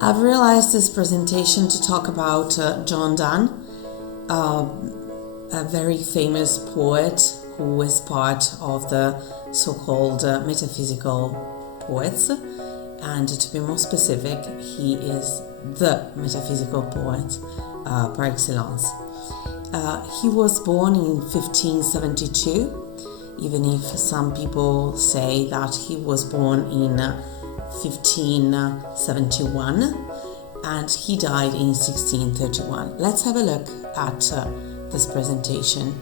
I've realized this presentation to talk about John Donne, a very famous poet who is part of the so-called metaphysical poets, and to be more specific, he is the metaphysical poet par excellence. He was born in 1572, even if some people say that he was born in 1571, and he died in 1631. Let's have a look at this presentation.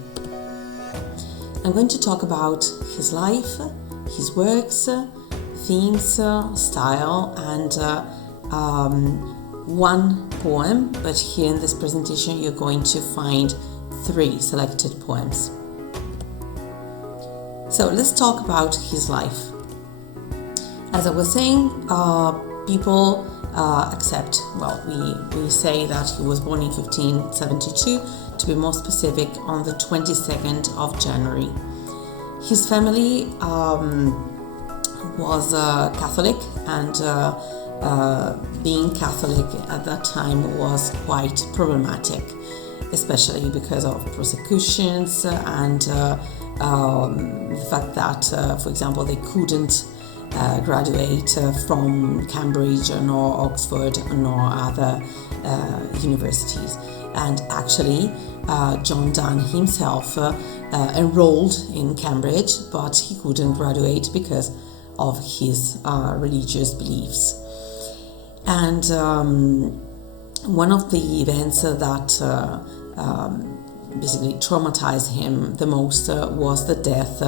I'm going to talk about his life, his works, themes, style, and one poem, but here in this presentation you're going to find 3 selected poems. So let's talk about his life. As I was saying, people accept, we say that he was born in 1572, to be more specific, on the 22nd of January. His family was Catholic, and being Catholic at that time was quite problematic, especially because of persecutions and the fact that, for example, they couldn't graduate from Cambridge nor Oxford nor other universities. And actually, John Donne himself enrolled in Cambridge, but he couldn't graduate because of his religious beliefs. And one of the events that basically traumatized him the most was the death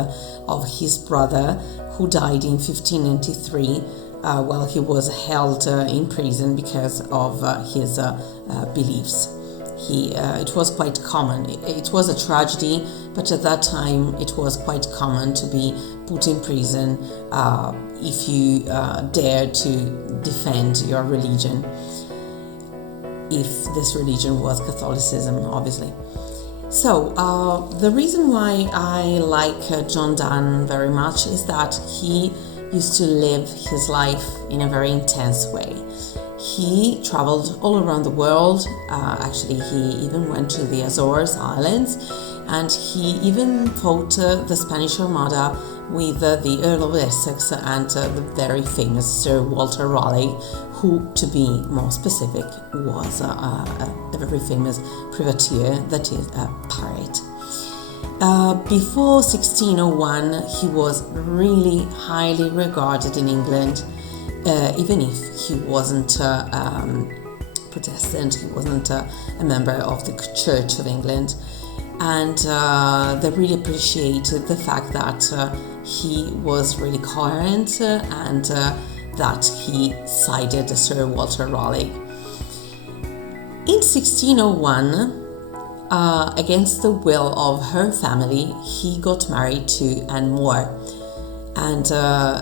of his brother, who died in 1593 while he was held in prison because of his beliefs. It was quite common. It was a tragedy, but at that time it was quite common to be put in prison if you dared to defend your religion, if this religion was Catholicism, obviously. So the reason why I like John Donne very much is that he used to live his life in a very intense way. He traveled all around the world. Actually, he even went to the Azores Islands, and he even fought the Spanish Armada with the Earl of Essex and the very famous Sir Walter Raleigh, who, to be more specific, was a very famous privateer, that is a pirate. Before 1601, he was really highly regarded in England, even if he wasn't Protestant, he wasn't a member of the Church of England. And they really appreciated the fact that he was really coherent and that he sided Sir Walter Raleigh. In 1601, against the will of her family, he got married to Anne More. And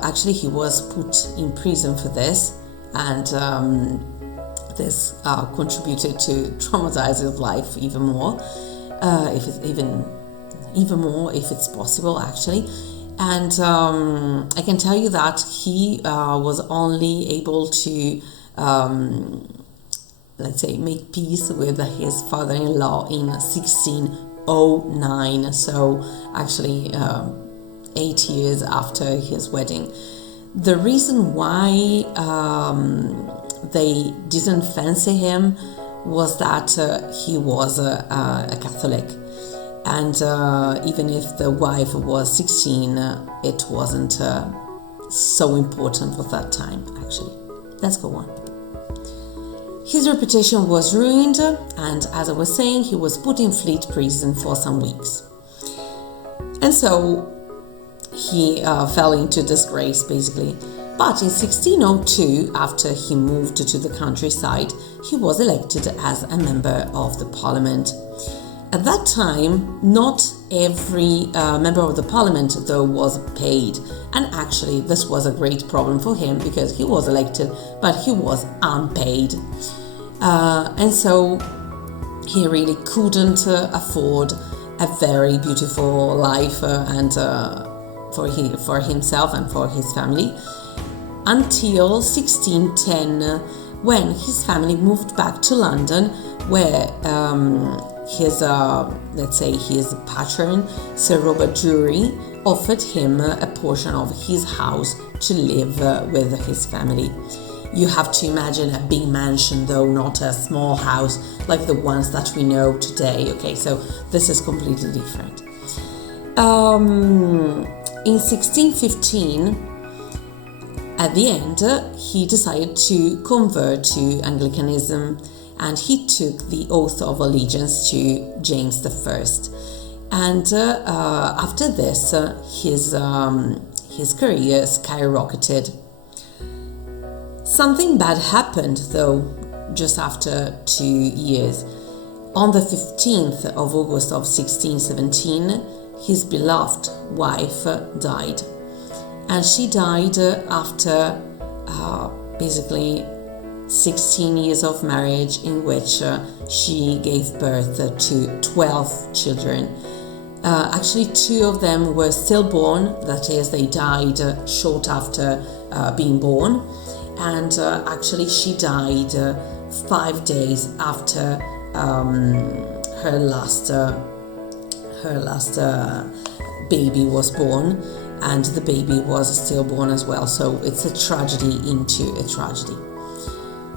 actually he was put in prison for this, and this contributed to traumatize his life even more, even more if it's possible, actually. And I can tell you that he was only able to, let's say, make peace with his father-in-law in 1609. So actually 8 years after his wedding. The reason why they didn't fancy him was that he was a Catholic. And even if the wife was 16, it wasn't so important for that time, actually. Let's go on. His reputation was ruined, and as I was saying, he was put in Fleet prison for some weeks. And so he fell into disgrace, basically. But in 1602, after he moved to the countryside, he was elected as a member of the parliament. At that time, not every member of the parliament, though, was paid. And actually, this was a great problem for him because he was elected, but he was unpaid. And so he really couldn't afford a very beautiful life and for himself and for his family, until 1610, when his family moved back to London, where his patron, Sir Robert Drury, offered him a portion of his house to live with his family. You have to imagine a big mansion, though, not a small house like the ones that we know today. Okay, so this is completely different. In 1615, at the end, he decided to convert to Anglicanism, and he took the oath of allegiance to James I. And after this, his career skyrocketed. Something bad happened, though, just after 2 years. On the 15th of August of 1617, his beloved wife died. And she died after basically 16 years of marriage, in which she gave birth to 12 children. Actually, 2 of them were stillborn, that is, they died short after being born. And actually, she died 5 days after her last baby was born, and the baby was stillborn as well. So it's a tragedy into a tragedy.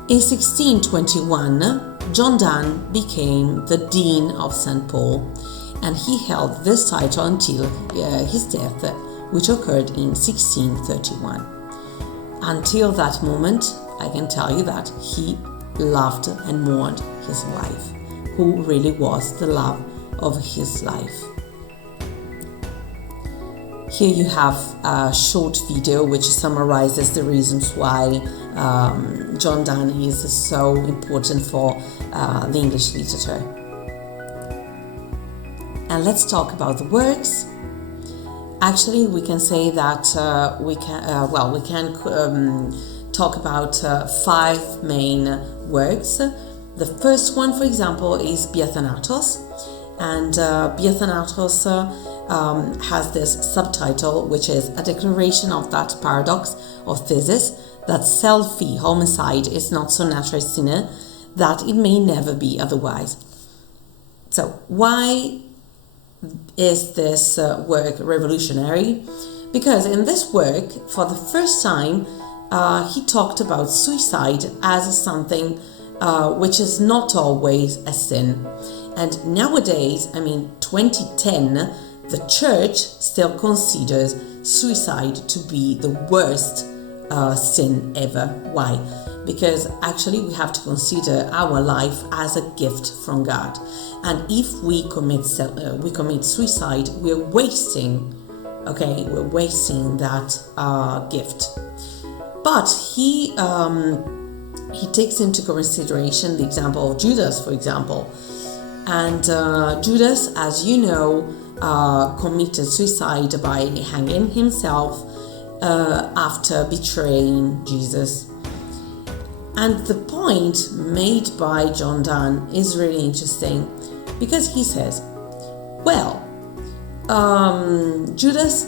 In 1621, John Donne became the Dean of St. Paul, and he held this title until his death, which occurred in 1631. Until that moment, I can tell you that he loved and mourned his wife, who really was the love of his life. Here you have a short video which summarizes the reasons why John Donne is so important for the English literature. And let's talk about the works. Actually, we can say that we can talk about 5 main works. The first one, for example, is Biathanatos, and Biathanatos has this subtitle, which is a declaration of that paradox or thesis that selfie homicide is not so natural a sinner that it may never be otherwise. So why is this work revolutionary? Because in this work, for the first time, he talked about suicide as something which is not always a sin. And nowadays, 2010, the church still considers suicide to be the worst sin ever. Why? Because actually we have to consider our life as a gift from God. And if we commit suicide, we're wasting that gift. But he takes into consideration the example of Judas, for example. And Judas, as you know, committed suicide by hanging himself after betraying Jesus. And the point made by John Donne is really interesting, because he says, Judas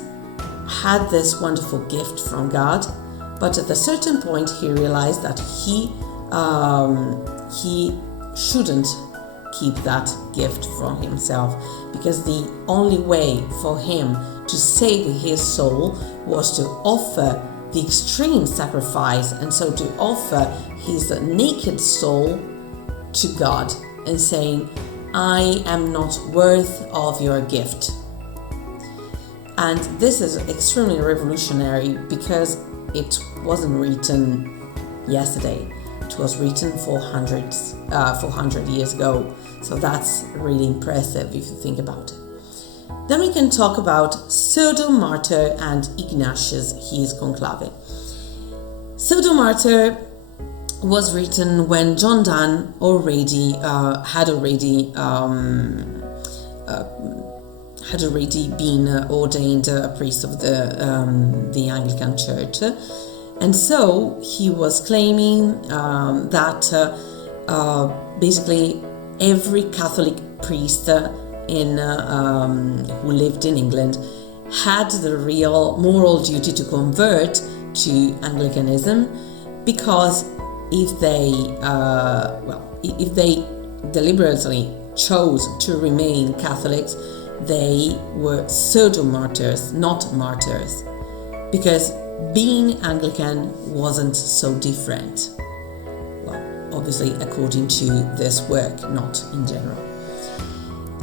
had this wonderful gift from God, but at a certain point he realized that he shouldn't keep that gift from himself, because the only way for him to save his soul was to offer the extreme sacrifice, and so to offer his naked soul to God and saying, I am not worth of your gift. And this is extremely revolutionary, because it wasn't written yesterday. It was written 400 years ago. So that's really impressive if you think about it. Then we can talk about Pseudo-Martyr and Ignatius, his conclave. Pseudo-Martyr was written when John Donne had already been ordained a priest of the Anglican Church, and so he was claiming that basically every Catholic priest who lived in England had the real moral duty to convert to Anglicanism, because if they deliberately chose to remain Catholics, they were pseudo-martyrs, not martyrs, because being Anglican wasn't so different. Well, obviously according to this work, not in general.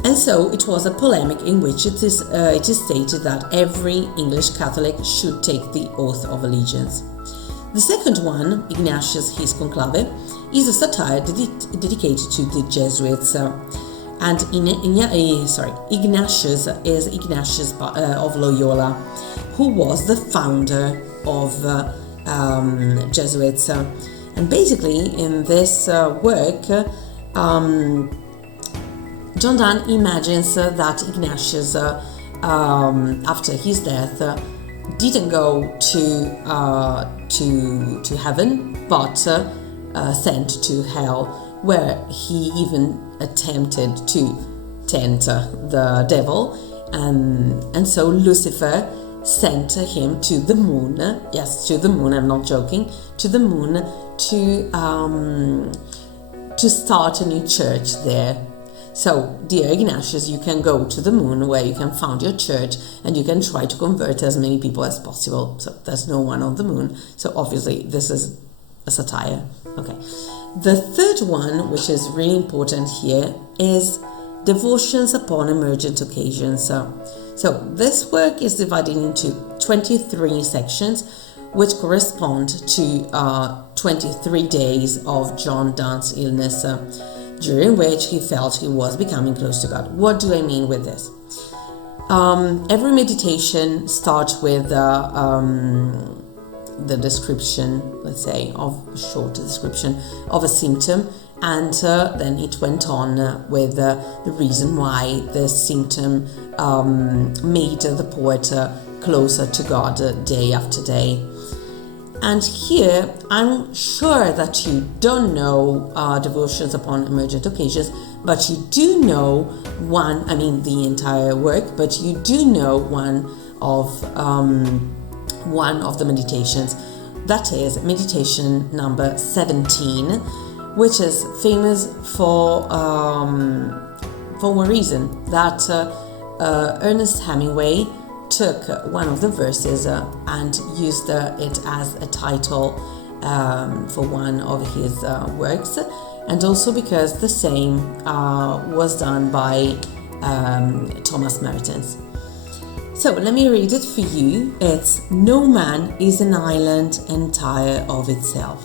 And so it was a polemic in which it is stated that every English Catholic should take the oath of allegiance. The second one, Ignatius his Conclave, is a satire dedicated to the Jesuits. And Ignatius is Ignatius of Loyola, who was the founder of Jesuits. And basically, in this work, John Donne imagines that Ignatius, after his death, didn't go to heaven, but sent to hell, where he even attempted to tempt the devil, and so Lucifer sent him to the moon. Yes, to the moon. I'm not joking. To the moon to start a new church there. So, dear Ignatius, you can go to the moon where you can found your church and you can try to convert as many people as possible. So there's no one on the moon. So obviously this is a satire. Okay. The third one, which is really important here, is devotions upon emergent occasions. So this work is divided into 23 sections, which correspond to 23 days of John Donne's illness, during which he felt he was becoming close to God. What do I mean with this? Every meditation starts with the description, let's say, of a short description of a symptom, and then it went on with the reason why the symptom made the poet closer to God day after day. And here, I'm sure that you don't know devotions upon emergent occasions, but you do know the entire work, but you do know one of the meditations. That is meditation number 17, which is famous for one reason, that Ernest Hemingway took one of the verses and used it as a title for one of his works, and also because the same was done by Thomas Mertens. So let me read it for you. It's: no man is an island entire of itself.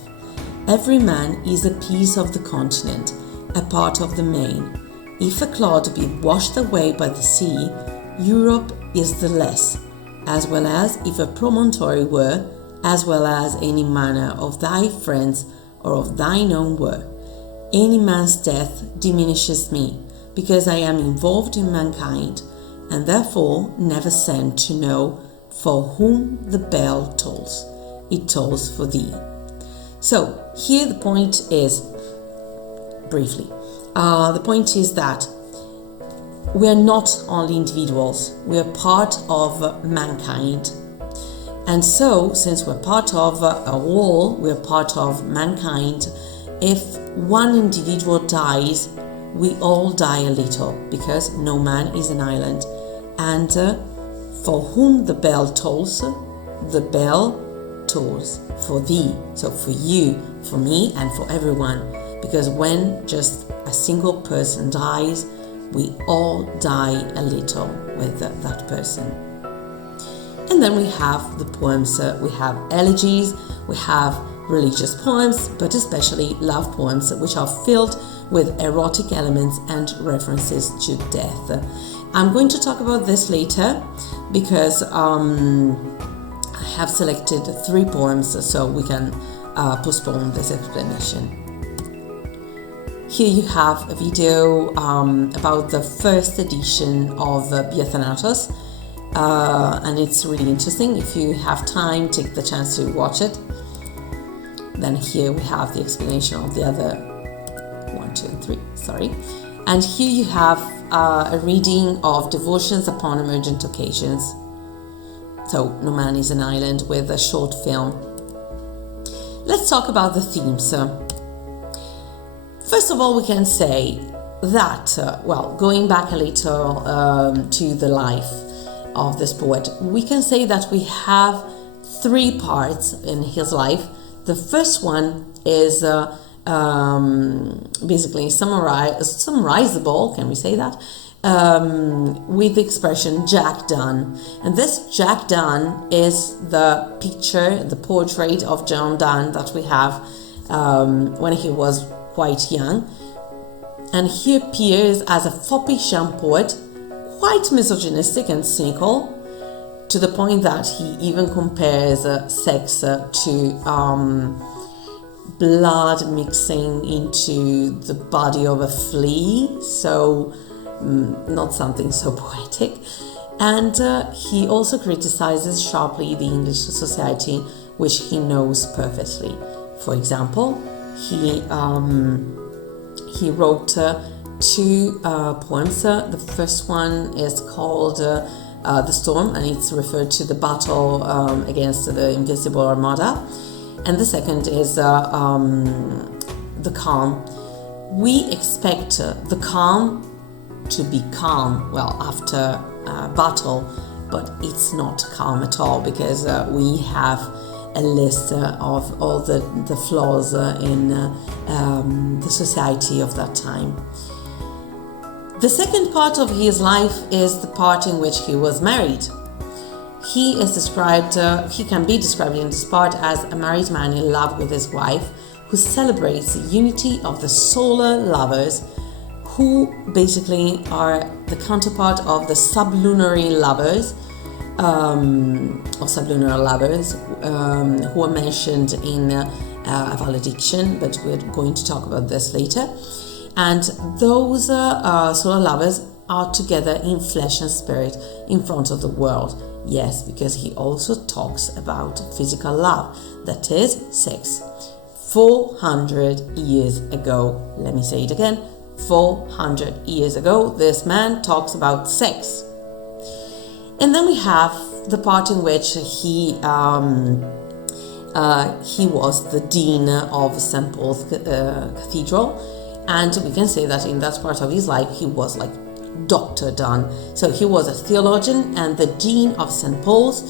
Every man is a piece of the continent, a part of the main. If a clod be washed away by the sea, Europe is the less, as well as if a promontory were, as well as any manner of thy friends or of thine own were. Any man's death diminishes me, because I am involved in mankind, and therefore never sent to know for whom the bell tolls. It tolls for thee. So here the point is, briefly, the point is that we are not only individuals, we are part of mankind. And so, since we're part of a whole, we're part of mankind, if one individual dies, we all die a little, because no man is an island. And for whom the bell tolls, the bell tolls for thee. So for you, for me, and for everyone. Because when just a single person dies, we all die a little with that person. And then we have the poems. We have elegies, we have religious poems, but especially love poems, which are filled with erotic elements and references to death. I'm going to talk about this later because I have selected 3 poems, so we can postpone this explanation. Here you have a video about the first edition of Biathanatos, and it's really interesting. If you have time, take the chance to watch it. Then here we have the explanation of the other 1, 2, and 3, sorry. And here you have a reading of Devotions upon Emergent Occasions. So, No Man is an Island, with a short film. let's talk about the themes. First of all, we can say that, going back a little to the life of this poet, we can say that we have 3 parts in his life. The first one is basically summarizable, can we say that, with the expression Jack Donne. And this Jack Donne is the picture, the portrait of John Donne that we have when he was quite young. And he appears as a foppish young poet, quite misogynistic and cynical, to the point that he even compares sex to blood mixing into the body of a flea, so not something so poetic. And he also criticizes sharply the English society, which he knows perfectly. For example, he wrote 2 poems. The first one is called The Storm, and it's referred to the battle against the Invincible Armada. And the second is The Calm. We expect the calm to be calm, after battle, but it's not calm at all, because we have a list of all the flaws in the society of that time. The second part of his life is the part in which he was married. He can be described in this part as a married man in love with his wife, who celebrates the unity of the solar lovers, who basically are the counterpart of the sublunary lovers, or sublunar lovers, who are mentioned in a valediction, but we're going to talk about this later. And those solar lovers are together in flesh and spirit in front of the world. Yes, because he also talks about physical love, that is, sex. 400 years ago, let me say it again, 400 years ago, this man talks about sex. And then we have the part in which he was the dean of St. Paul's Cathedral, and we can say that in that part of his life he was like Dr. Donne. So he was a theologian and the dean of St. Paul's,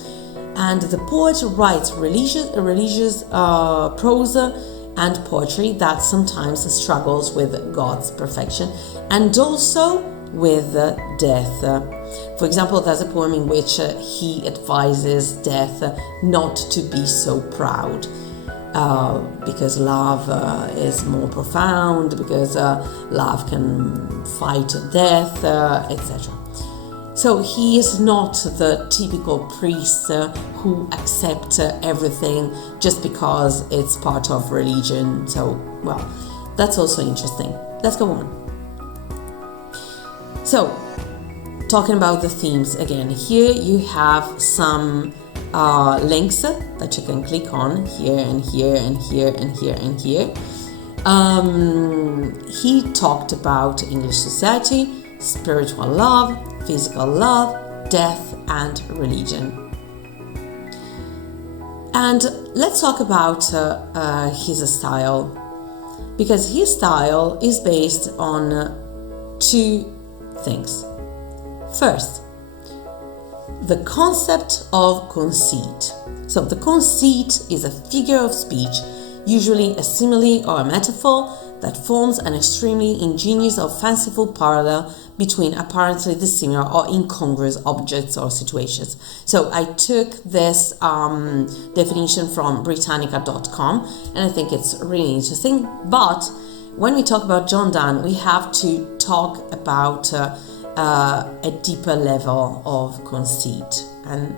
and the poet writes religious prose and poetry that sometimes struggles with God's perfection and also with death. For example, there's a poem in which he advises death not to be so proud, because love is more profound, because love can fight death, etc. So he is not the typical priest who accepts everything just because it's part of religion. So, that's also interesting. Let's go on. So, talking about the themes again, here you have some links that you can click on here and here and here and here and here. He talked about English society, spiritual love, physical love, death, and religion. And let's talk about his style, because his style is based on 2 things. First, the concept of conceit. So the conceit is a figure of speech, usually a simile or a metaphor, that forms an extremely ingenious or fanciful parallel between apparently dissimilar or incongruous objects or situations. So I took this definition from Britannica.com, and I think it's really interesting. But when we talk about John Donne, we have to talk about a deeper level of conceit, and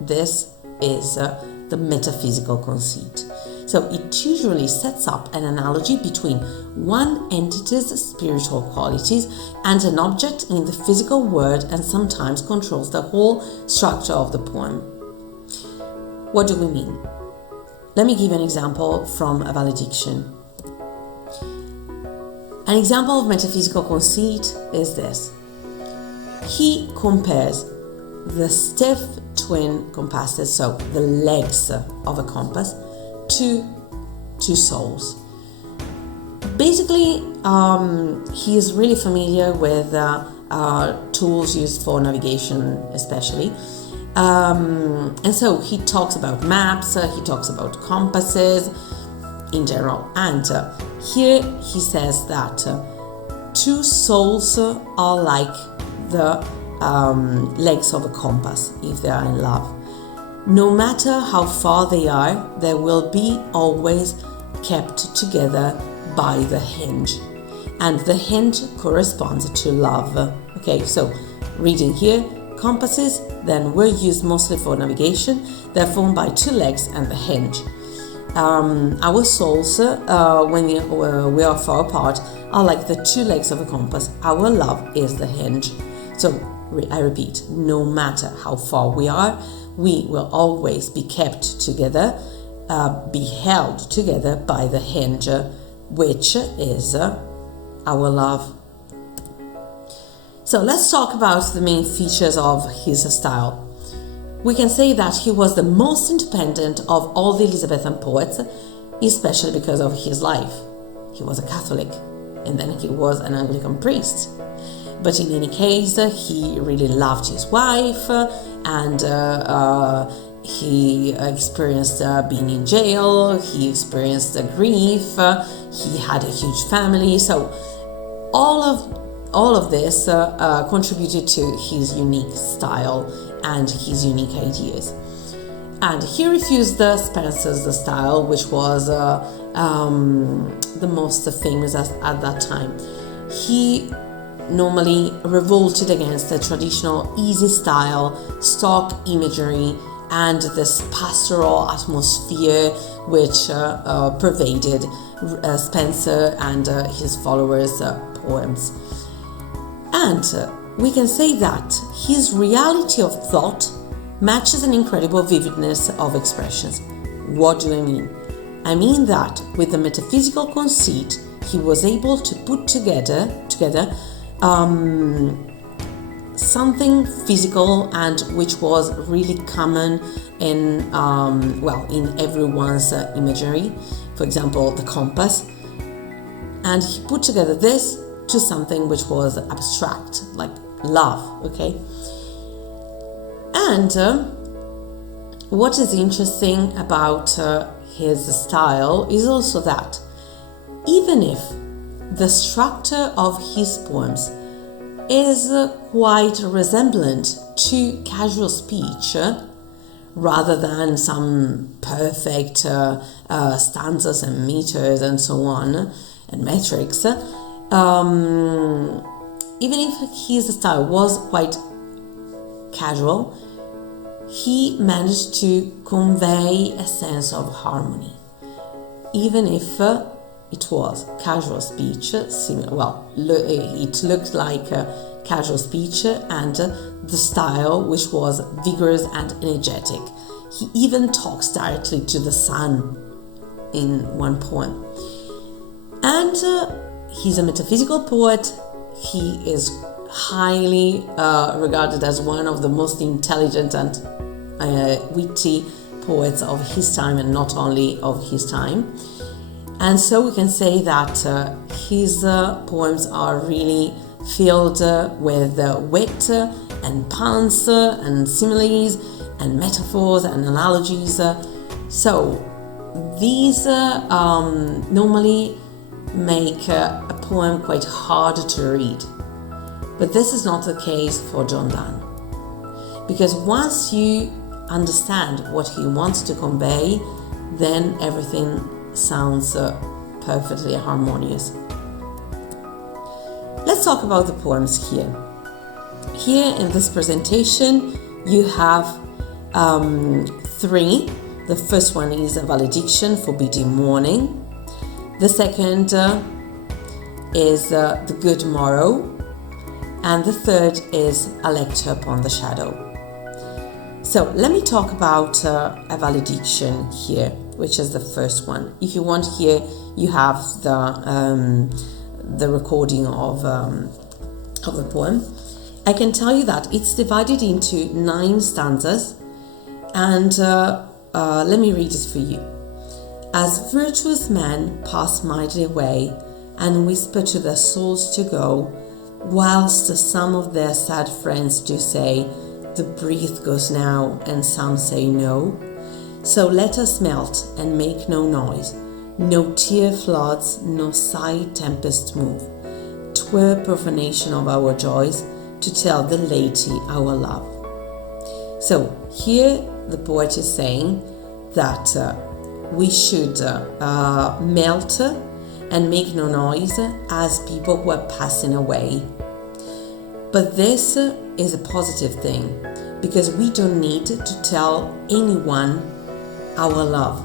this is the metaphysical conceit. So it usually sets up an analogy between one entity's spiritual qualities and an object in the physical world, and sometimes controls the whole structure of the poem. What do we mean? Let me give an example from a valediction. An example of metaphysical conceit is this. He compares the stiff twin compasses, so the legs of a compass, to two souls. Basically, he is really familiar with tools used for navigation, especially. And so he talks about maps, he talks about compasses in general. And here he says that two souls are like the legs of a compass if they are in love. No matter how far they are, they will be always kept together by the hinge. And the hinge corresponds to love. Okay, so reading here, compasses then were used mostly for navigation. They're formed by two legs and the hinge. Our souls, when we are far apart, are like the two legs of a compass. Our love is the hinge. So I repeat, no matter how far we are, we will always be kept together, be held together by the hinge, which is our love. So let's talk about the main features of his style. We can say that he was the most independent of all the Elizabethan poets, especially because of his life. He was a Catholic, and then he was an Anglican priest. But in any case, he really loved his wife, and he experienced being in jail, he experienced grief, he had a huge family. So all of this contributed to his unique style and his unique ideas. And he refused Spenser's style, which was the most famous at that time. He normally revolted against the traditional easy style, stock imagery, and this pastoral atmosphere which pervaded Spenser and his followers' poems. And we can say that his reality of thought matches an incredible vividness of expressions. What do I mean? I mean that with the metaphysical conceit, he was able to put together something physical and which was really common in everyone's imagery. For example, the compass. And he put together this to something which was abstract, like love, okay? And what is interesting about his style is also that even if the structure of his poems is quite resemblant to casual speech, rather than some perfect stanzas and meters and so on, and metrics, even if his style was quite casual, he managed to convey a sense of harmony. Even if it was casual speech, it looked like casual speech, and the style which was vigorous and energetic. He even talks directly to the sun in one poem. And he's a metaphysical poet. He is highly regarded as one of the most intelligent and witty poets of his time, and not only of his time. And so we can say that his poems are really filled with wit and puns and similes and metaphors and analogies. So these normally make a poem quite hard to read. But this is not the case for Donne, because once you understand what he wants to convey, then everything sounds perfectly harmonious. Let's talk about the poems here. Here in this presentation, you have three. The first one is a valediction forbidding mourning. The second is the good morrow. And the third is a lecture upon the shadow. So let me talk about a valediction here, which is the first one. If you want, here you have the recording of the poem. I can tell you that it's divided into 9 stanzas, and let me read it for you. As virtuous men pass mightily away, and whisper to their souls to go, whilst some of their sad friends do say, the breath goes now, and some say no. So let us melt and make no noise, no tear floods, no sigh tempest move. 'Twere profanation of our joys to tell the laity our love. So here the poet is saying that we should melt and make no noise as people who are passing away. But this is a positive thing, because we don't need to tell anyone our love.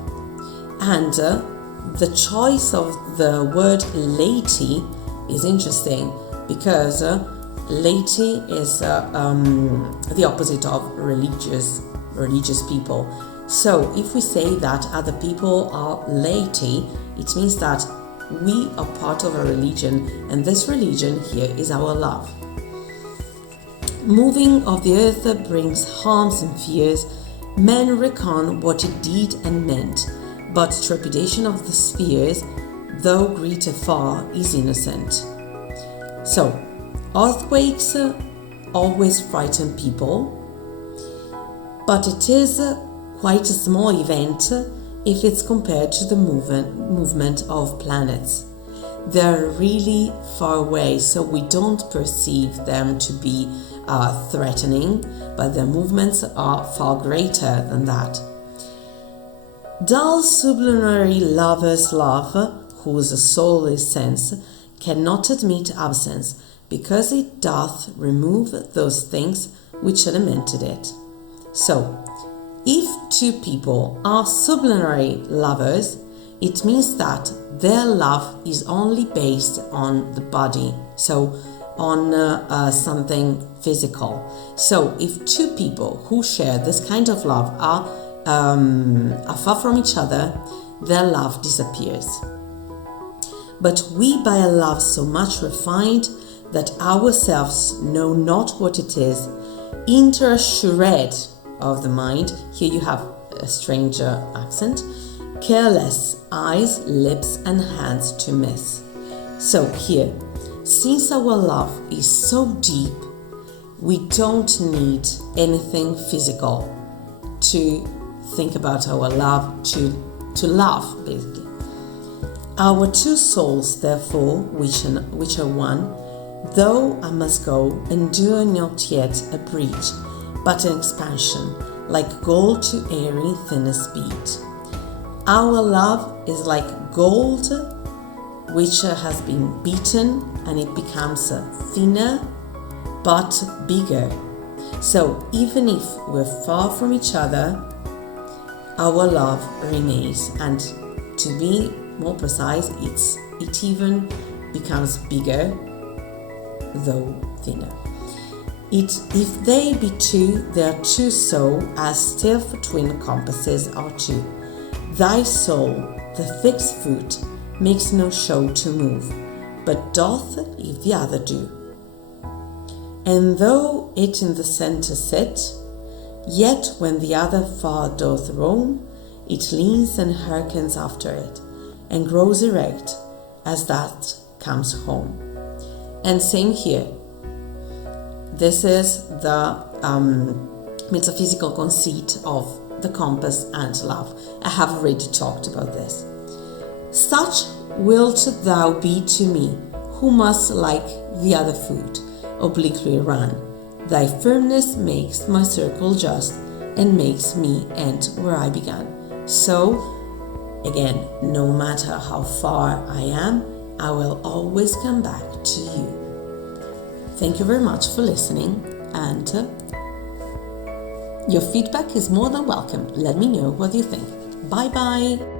And the choice of the word laity is interesting, because laity is the opposite of religious people. So if we say that other people are laity, it means that we are part of a religion, and this religion here is our love. Moving of the earth brings harms and fears. Men reckon what it did and meant, but trepidation of the spheres, though greater far, is innocent. So, earthquakes always frighten people, but it is quite a small event if it's compared to the movement of planets. They're really far away, so we don't perceive them to be threatening, but their movements are far greater than that. Dull sublunary lovers' love, whose soul is sense, cannot admit absence, because it doth remove those things which lamented it. So, if two people are sublunary lovers, it means that their love is only based on the body, so on something physical. So if two people who share this kind of love are far from each other, their love disappears. But we, by a love so much refined that ourselves know not what it is, enter a shred of the mind. Here you have a stranger accent. Careless eyes, lips, and hands to miss. So here, since our love is so deep, we don't need anything physical to think about our love, to love, basically. Our two souls, therefore, which are one, though I must go, endure not yet a breach, but an expansion, like gold to airy thinnest beat. Our love is like gold which has been beaten, and it becomes thinner but bigger. So even if we're far from each other, our love remains, and to be more precise, it even becomes bigger, though thinner. If they be two, they are two so, as still for twin compasses are two. Thy soul, the fixed foot, makes no show to move, but doth if the other do. And though it in the centre sit, yet when the other far doth roam, it leans and hearkens after it, and grows erect as that comes home. And same here. This is the metaphysical conceit of the compass and love. I have already talked about this. Such wilt thou be to me, who must, like the other foot, obliquely run. Thy firmness makes my circle just, and makes me end where I began. So, again, no matter how far I am, I will always come back to you. Thank you very much for listening, and your feedback is more than welcome. Let me know what you think. Bye bye.